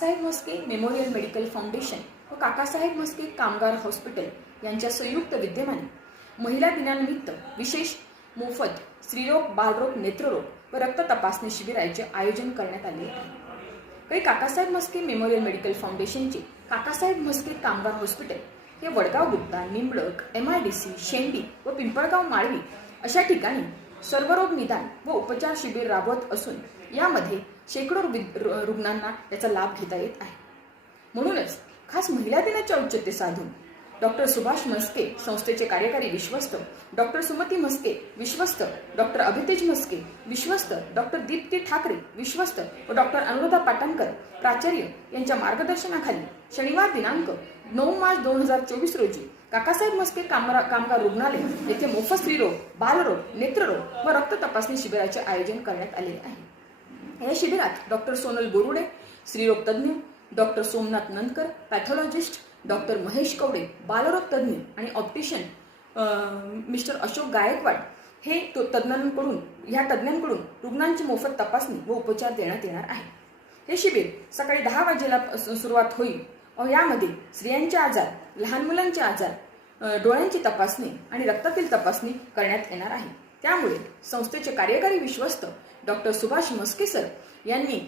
Saheb Mhaske memorial medical foundation व काकासाहेब म्हस्के कामगार hospital यांच्या संयुक्त विद्यमाने. महिला दिनानिमित्त विशेष मोफत स्त्रीरोग बालरोग नेत्ररोग व रक्त तपासणी शिबिराचे आयोजन करण्यात आले आहे. काही काकासाहेब म्हस्के मेमोरियल मेडिकल फाउंडेशनचे काकासाहेब म्हस्के कामगार हॉस्पिटल हे Vadgaon Gupta Nimblak M I D C Shendi व पिंपळगाव माळवी अशा ठिकाणी सर्वरोग निदान व उपचार शिबिर राबवत असून यामध्ये शेकडो रुग्णांना याचा लाभ घेता येत आहे. म्हणूनच खास महिला दिनाच्या औचित्य साधून डॉक्टर सुभाष म्हस्के संस्थेचे कार्यकारी विश्वस्त डॉक्टर सुमती म्हस्के विश्वस्त डॉक्टर अभितेज म्हस्के विश्वस्त डॉक्टर दीप्ती ठाकरे विश्वस्त व डॉक्टर अनुराधा पाटणकर प्राचार्य यांच्या मार्गदर्शनाखाली शनिवार दिनांक नऊ मार्च दोन हजार चोवीस रोजी काकासाहेब मस्के कामरा कामगार रुग्णालय येथे मोफत स्त्रीरोग बालरोग नेत्ररोग व रक्त तपासणी शिबिराचे आयोजन करण्यात आले आहे. या शिबिरात डॉक्टर सोनल बोरुडे स्त्रीरोग तज्ज्ञ doctor Somnath Nandkar pathologist doctor Mahesh Kawade बालरोग तज्ज्ञ आणि ऑप्टिशियन मिस्टर अशोक गायकवाड हे तो तज्ज्ञांकडून ह्या तज्ज्ञांकडून रुग्णांची मोफत तपासणी व उपचार देण्यात येणार आहे. हे शिबिर सकाळी दहा वाजेला सुरुवात होईल. यामध्ये स्त्रियांचे आजार लहान मुलांचे आजार डोळ्यांची तपासणी आणि रक्तातील तपासणी करण्यात येणार आहे. त्यामुळे संस्थेचे कार्यकारी विश्वस्त डॉक्टर सुभाष मस्के सर यांनी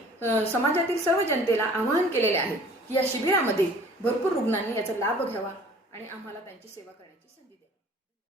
समाजातील सर्व जनतेला आवाहन केलेले आहे की या शिबिरामध्ये भरपूर रुग्णांनी याचा लाभ घ्यावा आणि आम्हाला त्यांची सेवा करण्याची